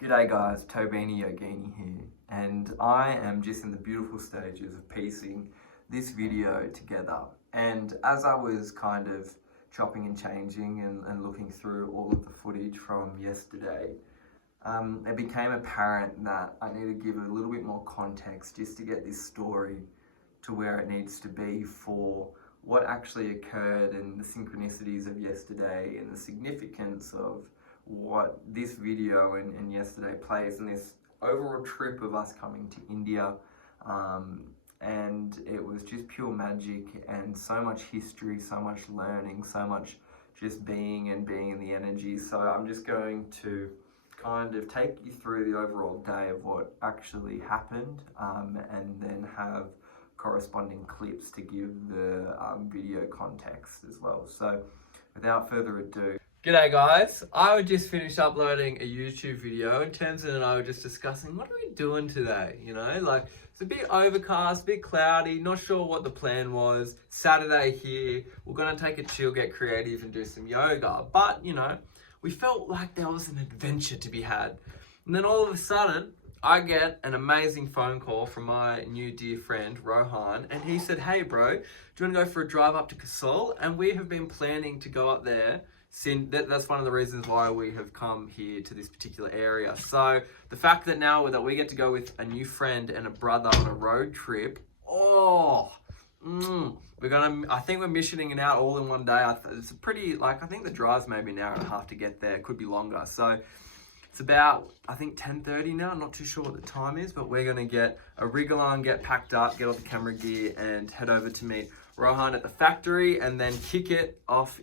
G'day guys, Tobini Yogini here, and I am just in the beautiful stages of piecing this video together. And as I was kind of chopping and changing and looking through all of the footage from yesterday, it became apparent that I need to give a little bit more context just to get this story to where it needs to be for what actually occurred and the synchronicities of yesterday and the significance of what this video and yesterday plays in this overall trip of us coming to India. And it was just pure magic and so much history, so much learning, so much just being in the energy. So I'm just going to kind of take you through the overall day of what actually happened, and then have corresponding clips to give the video context as well. So without further ado, g'day guys, I just finished uploading a YouTube video and Tamsin and I were just discussing what are we doing today, you know, like it's a bit overcast, a bit cloudy, not sure what the plan was. Saturday here, we're going to take a chill, get creative and do some yoga, but you know, we felt like there was an adventure to be had. And then all of a sudden, I get an amazing phone call from my new dear friend, Rohan, and he said, hey bro, do you want to go for a drive up to Kasol? And we have been planning to go up there. That's one of the reasons why we have come here to this particular area. So the fact that now that we get to go with a new friend and a brother on a road trip, I think we're missioning it out all in one day. It's I think the drive's maybe an hour and a half to get there. It could be longer. So it's about, I think 10:30 now. I'm not too sure what the time is, but we're gonna get a wriggle on, get packed up, get all the camera gear and head over to meet Rohan at the factory and then kick it off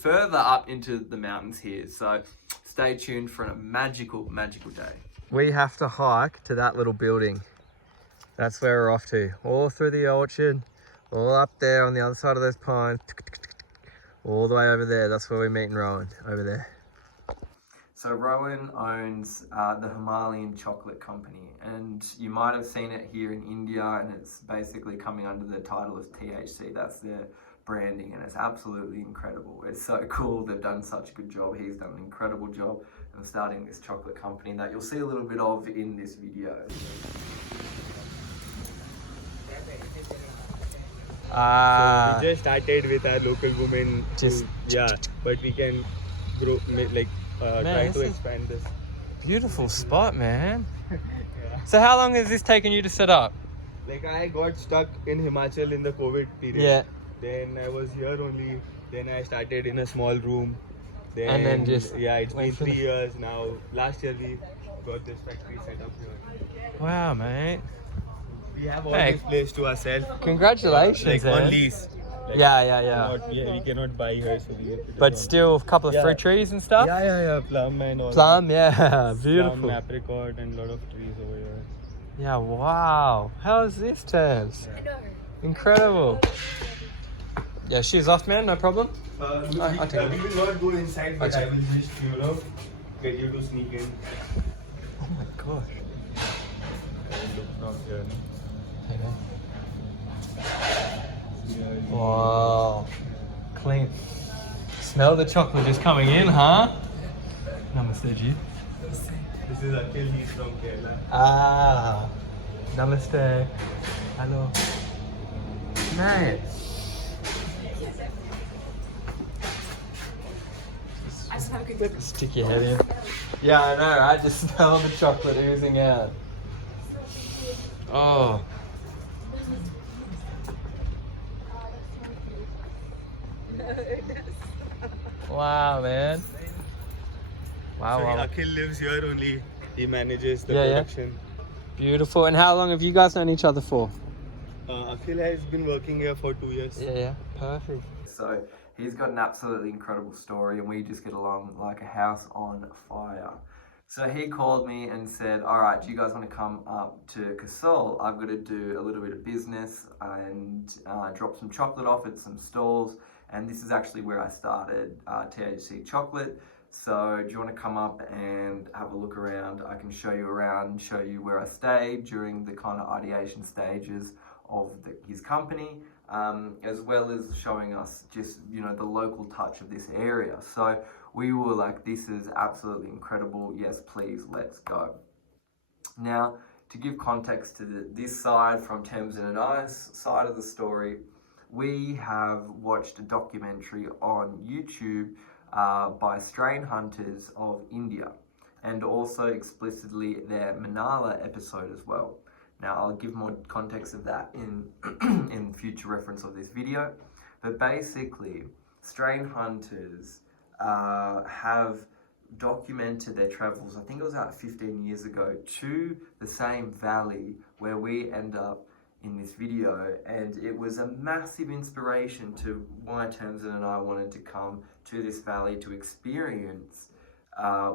further up into the mountains here. So stay tuned for a magical, magical day. We have to hike to that little building. That's where we're off to. All through the orchard, all up there on the other side of those pines, all the way over there. That's where we're meeting Rohan, over there. So Rohan owns the Himalayan Chocolate Company, and you might have seen it here in India, and it's basically coming under the title of THC. That's their branding, and it's absolutely incredible. It's so cool. They've done such a good job. He's done an incredible job of starting this chocolate company that you'll see a little bit of in this video. So we just started with our local women. But we can grow, try to expand this. Beautiful spot, man. So how long has this taken you to set up? Like I got stuck in Himachal in the COVID period. Yeah. Then I was here only. Then I started in a small room. Then just it's been 3 years now. Last year we got this factory set up here. Wow, mate. We have all this place to ourselves. Congratulations, man. On lease. We cannot buy her, so we have to. But still a couple of fruit trees and stuff? Yeah. Plum and all. Beautiful. Plum, apricot and a lot of trees over here. Yeah, wow. How is this, Taz? I know. Incredible. Yeah, she's off, man, no problem. We will not go inside, but I will just, get you to sneak in. Oh my gosh. Look from here. Wow. Clean. Smell the chocolate just coming in, huh? Namaste, Ji. This is Akhil, he's from Kerala. Namaste. Hello. Mate. I just have a good Stick your head in. Yeah, I know, I just smell the chocolate oozing out. Oh. Wow, man. Wow. Akhil lives here only. He manages the production. Beautiful. And how long have you guys known each other for? Akhil has been working here for 2 years. Yeah. Perfect. So he's got an absolutely incredible story and we just get along like a house on fire. So he called me and said, all right, do you guys want to come up to Kasol? I've got to do a little bit of business and drop some chocolate off at some stalls. And this is actually where I started THC chocolate. So do you want to come up and have a look around? I can show you around, show you where I stayed during the kind of ideation stages of his company, as well as showing us just, the local touch of this area. So we were like, this is absolutely incredible. Yes, please, let's go. Now, to give context to this side, from Tamsin and I's side of the story, we have watched a documentary on YouTube by strain hunters of India, and also explicitly their Malana episode as well. Now, I'll give more context of that in future reference of this video, but basically, strain hunters have documented their travels, I think it was about 15 years ago, to the same valley where we end up in this video, and it was a massive inspiration to why Tamsin and I wanted to come to this valley to experience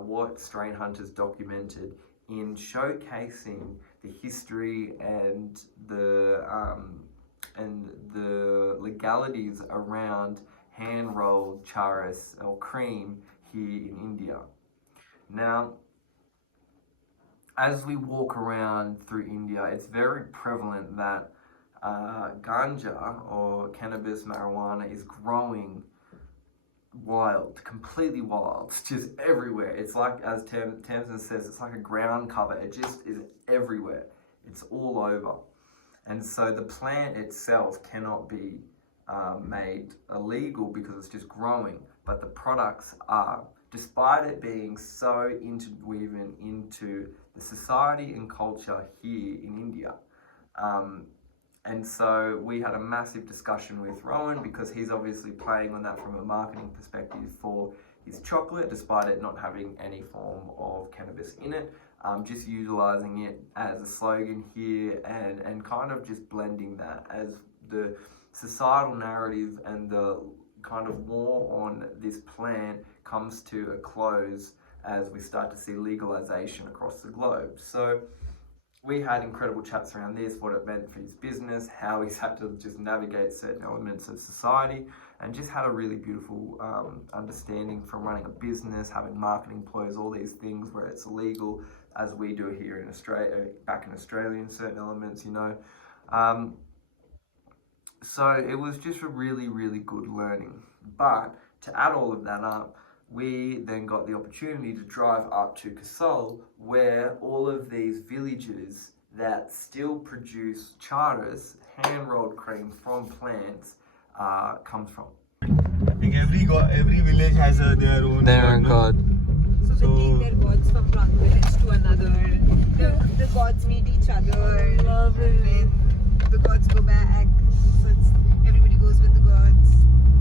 what strain hunters documented in showcasing the history and the legalities around hand-rolled charas or cream here in India. Now, as we walk around through India, it's very prevalent that ganja or cannabis marijuana is growing wild, completely wild. It's just everywhere. It's like, as Tamsin says, it's like a ground cover. It just is everywhere. It's all over. And so the plant itself cannot be made illegal because it's just growing, but the products are, despite it being so interwoven into the society and culture here in India. And so we had a massive discussion with Rowan, because he's obviously playing on that from a marketing perspective for his chocolate, despite it not having any form of cannabis in it. Just utilizing it as a slogan here, and kind of just blending that as the societal narrative and the kind of war on this plant comes to a close as we start to see legalization across the globe. So we had incredible chats around this, what it meant for his business, how he's had to just navigate certain elements of society, and just had a really beautiful understanding from running a business, having marketing ploys, all these things where it's illegal, as we do here in Australia, back in Australia in certain elements, you know. So it was just a really, really good learning. But to add all of that up, we then got the opportunity to drive up to Kasol, where all of these villages that still produce charas, hand-rolled cream from plants, comes from. Like every village has their own god. So they take their gods from one village to another. The gods meet each other. Love it. And then the gods go back. So everybody goes with the gods.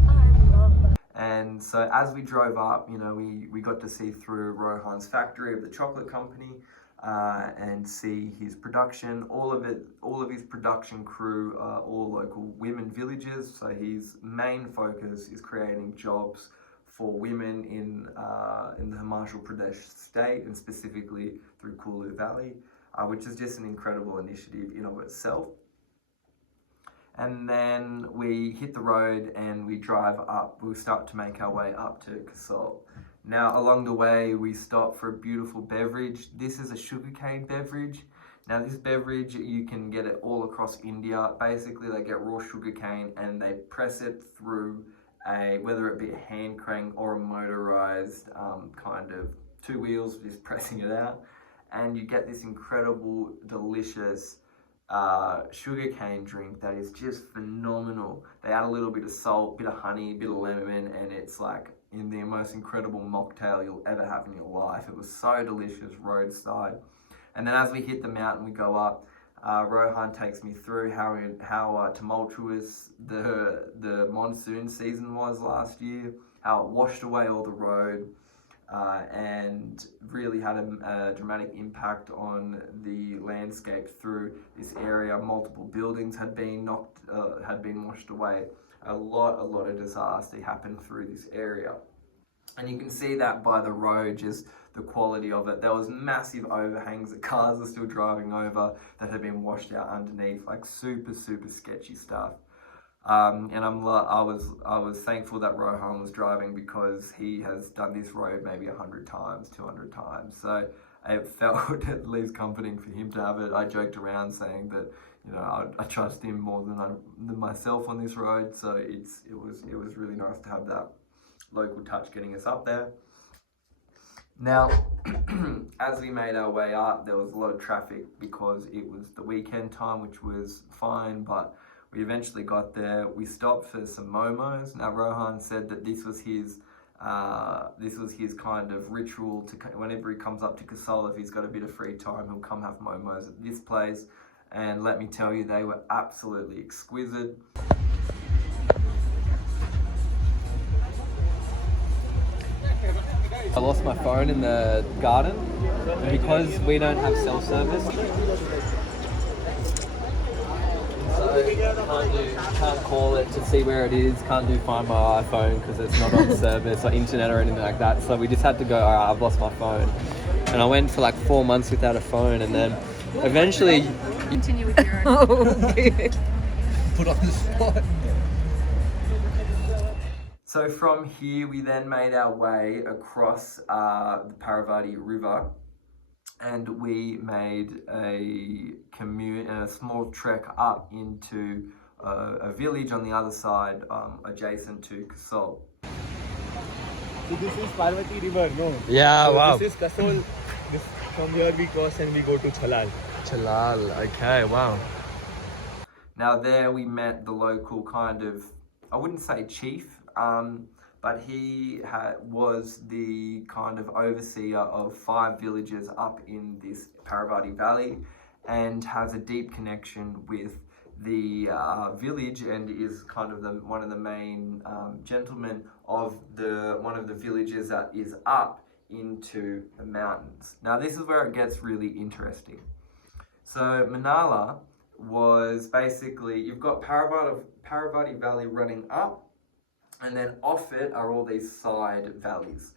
I love that. And so as we drove up, you know, we got to see through Rohan's factory of the chocolate company, and see his production. All of his production crew are all local women villagers. So his main focus is creating jobs for women in the Himachal Pradesh state, and specifically through Kullu Valley, which is just an incredible initiative in of itself. And then we hit the road and we drive up. We start to make our way up to Kasol. Now, along the way, we stop for a beautiful beverage. This is a sugarcane beverage. Now, this beverage, you can get it all across India. Basically, they get raw sugarcane and they press it through whether it be a hand crank or a motorized kind of two wheels, just pressing it out. And you get this incredible, delicious sugarcane drink that is just phenomenal. They add a little bit of salt, bit of honey, bit of lemon, and it's like in the most incredible mocktail you'll ever have in your life. It was so delicious, roadside. And then as we hit the mountain, we go up. Rohan takes me through how tumultuous the monsoon season was last year, how it washed away all the road, and really had a dramatic impact on the landscape through this area. Multiple buildings had been washed away. A lot of disaster happened through this area. And you can see that by the road, just the quality of it. There was massive overhangs that cars are still driving over that had been washed out underneath, like super sketchy stuff. And I was thankful that Rohan was driving, because he has done this road maybe 100 times, 200 times. So it felt at least comforting for him to have it. I joked around saying that, you know, I trust him more than myself on this road. So it was really nice to have that local touch getting us up there. Now, as we made our way up, there was a lot of traffic because it was the weekend time, which was fine, but we eventually got there. We stopped for some momos. Now, Rohan said that this was his kind of ritual to whenever he comes up to Kasol, if he's got a bit of free time, he'll come have momos at this place. And let me tell you, they were absolutely exquisite. I lost my phone in the garden, and because we don't have self-service, so can't call it to see where it is, can't do Find My iPhone because it's not on service or internet or anything like that. So we just had to go, all right, I've lost my phone. And I went for like 4 months without a phone, and then eventually... Continue with your... Put on the spot. So from here, we then made our way across the Paravati River, and we made a small trek up into a village on the other side, adjacent to Kasol. So this is Paravati River, no? Yeah, so wow. This is Kasol. From here we cross and we go to Chalal. Chalal, okay, wow. Now there we met the local kind of, I wouldn't say chief, but he was the kind of overseer of 5 villages up in this Paravati Valley, and has a deep connection with the village, and is kind of one of the main gentlemen of one of the villages that is up into the mountains. Now this is where it gets really interesting. So Malana was basically, you've got Paravati Valley running up, and then off it are all these side valleys.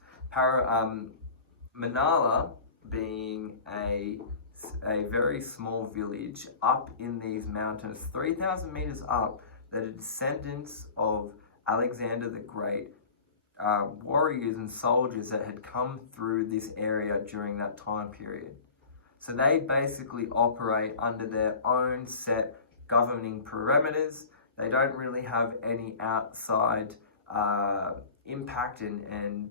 Manala being a very small village up in these mountains, 3,000 meters up, that are descendants of Alexander the Great, warriors and soldiers that had come through this area during that time period. So they basically operate under their own set governing parameters. They don't really have any outside impact and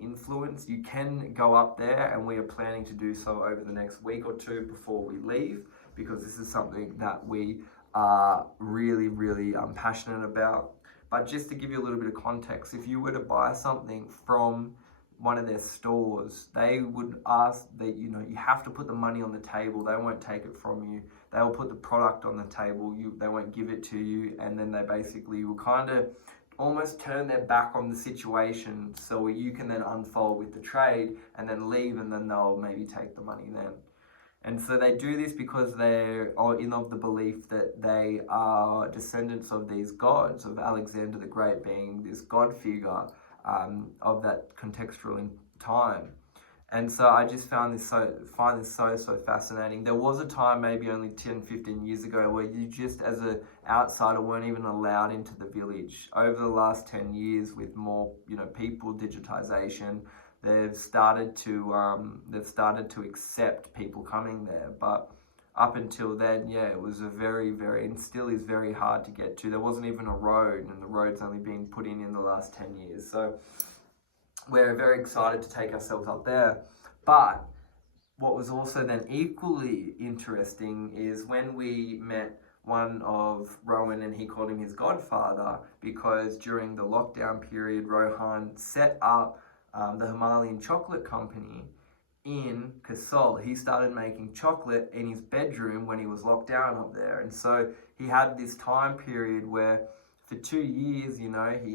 influence. You can go up there, and we are planning to do so over the next week or two before we leave, because this is something that we are really, really passionate about. But just to give you a little bit of context, if you were to buy something from one of their stores, they would ask that, you have to put the money on the table. They won't take it from you. They will put the product on the table. They won't give it to you, and then they basically will kind of almost turn their back on the situation, so you can then unfold with the trade and then leave, and then they'll maybe take the money then. And so they do this because they're in of the belief that they are descendants of these gods, of Alexander the Great being this god figure of that contextual time. And so I just find this so fascinating. There was a time, maybe only 10, 15 years ago, where you just as an outsider weren't even allowed into the village. Over the last 10 years, with more people, digitization, they've started to accept people coming there. But up until then, it was a very, very, and still is very hard to get to. There wasn't even a road, and the road's only been put in the last 10 years. So we're very excited to take ourselves up there. But what was also then equally interesting is when we met one of Rowan, and he called him his godfather, because during the lockdown period, Rohan set up the Himalayan Chocolate Company in Kasol. He started making chocolate in his bedroom when he was locked down up there. And so he had this time period where for 2 years, he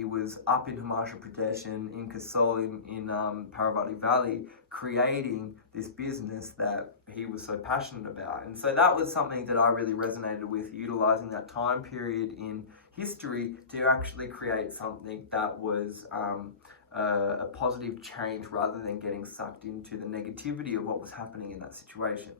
was up in Himachal Pradesh and in Kasol in Paravati Valley, creating this business that he was so passionate about. And so that was something that I really resonated with, utilizing that time period in history to actually create something that was a positive change, rather than getting sucked into the negativity of what was happening in that situation.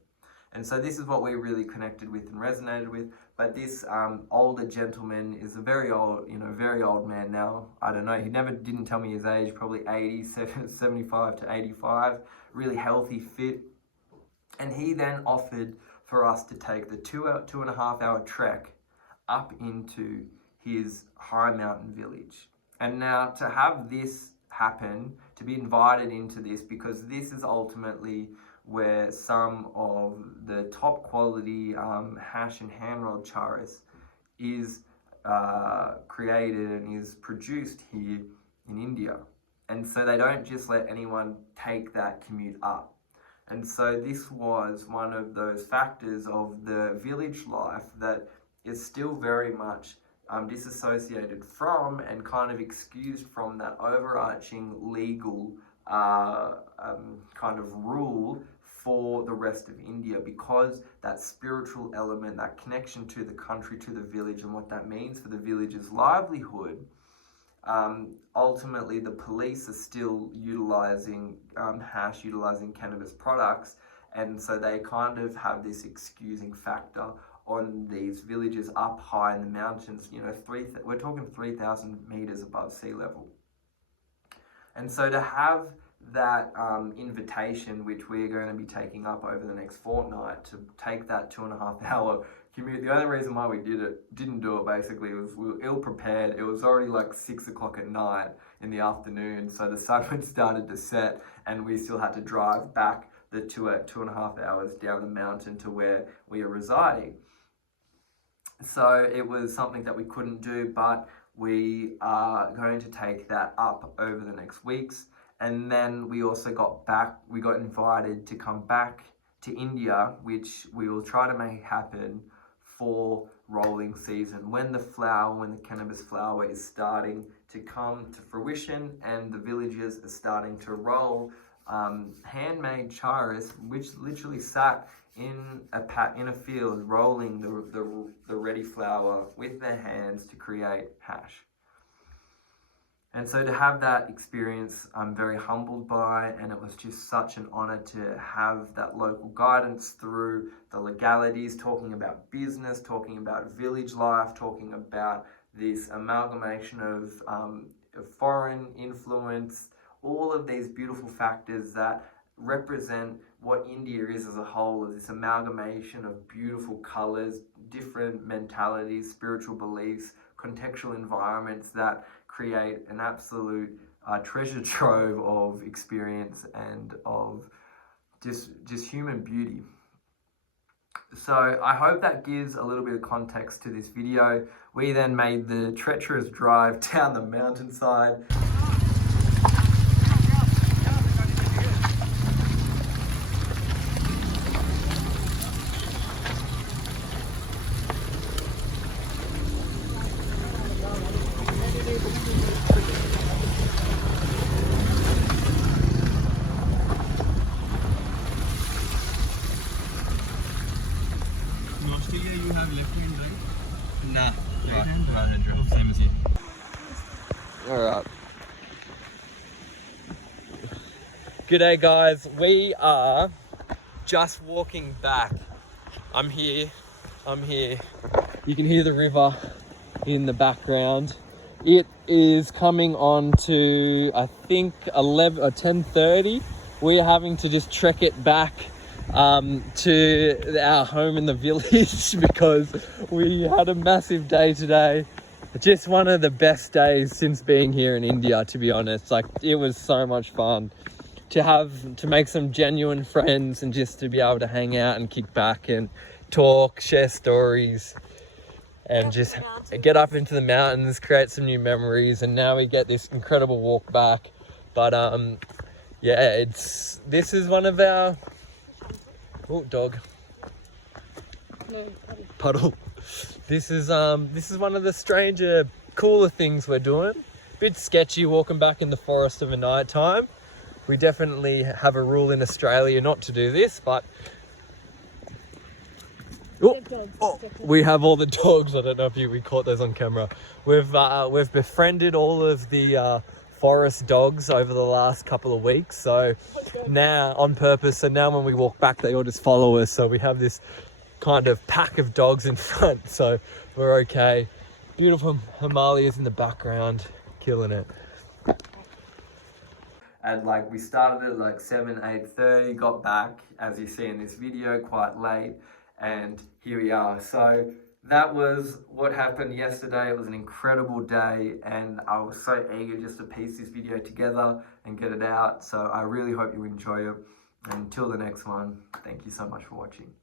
And so this is what we really connected with and resonated with. But this older gentleman is a very old man now. I don't know, he didn't tell me his age, probably 75 to 85, really healthy, fit. And he then offered for us to take the 2.5 hour trek up into his high mountain village. And now to have this happen, to be invited into this, because this is ultimately where some of the top quality hash and hand rolled charas is created and is produced here in India. And so they don't just let anyone take that commute up. And so this was one of those factors of the village life that is still very much disassociated from and kind of excused from that overarching legal kind of rule for the rest of India, because that spiritual element, that connection to the country, to the village, and what that means for the village's livelihood. Ultimately, the police are still utilizing hash, utilizing cannabis products, and so they kind of have this excusing factor on these villages up high in the mountains. You know, we're talking 3,000 meters above sea level. And so to have that invitation, which we're going to be taking up over the next fortnight, to take that 2.5 hour commute. The only reason why we didn't do it basically was we were ill prepared. It was already like 6 o'clock at night in the afternoon, so the sun had started to set, and we still had to drive back the 2.5 hours down the mountain to where we are residing. So it was something that we couldn't do, but we are going to take that up over the next weeks. And then we also we got invited to come back to India, which we will try to make happen for rolling season, when the cannabis flower is starting to come to fruition and the villagers are starting to roll handmade charas, which literally sat in a field rolling the ready flower with their hands to create hash. And so to have that experience, I'm very humbled by, and it was just such an honor to have that local guidance through the legalities, talking about business, talking about village life, talking about this amalgamation of foreign influence, all of these beautiful factors that represent what India is as a whole, as this amalgamation of beautiful colors, different mentalities, spiritual beliefs, contextual environments that create an absolute treasure trove of experience and of just human beauty. So I hope that gives a little bit of context to this video. We then made the treacherous drive down the mountainside. In Australia, you have left hand, right? Nah, Right hand? same as you. Alright. G'day guys, we are just walking back. I'm here. You can hear the river in the background. It is coming on to, I think, 11 or 10:30. We're having to just trek it back to our home in the village because we had a massive day today. Just one of the best days since being here in India, to be honest. Like, it was so much fun to make some genuine friends and just to be able to hang out and kick back and talk, share stories, and just get up into the mountains, create some new memories. And now we get this incredible walk back. But yeah, this is one of our dog. No, Puddle. This is one of the stranger, cooler things we're doing. Bit sketchy walking back in the forest of a night time. We definitely have a rule in Australia not to do this, but we have all the dogs. I don't know if we caught those on camera. We've befriended all of the forest dogs over the last couple of weeks, so now on purpose. So now when we walk back, they all just follow us. So we have this kind of pack of dogs in front, so we're okay. Beautiful Himalayas in the background, killing it. And like, we started at like 8:30, got back, as you see in this video, quite late, and here we are. So that was what happened yesterday. It was an incredible day, and I was so eager just to piece this video together and get it out. So I really hope you enjoy it. And until the next one, thank you so much for watching.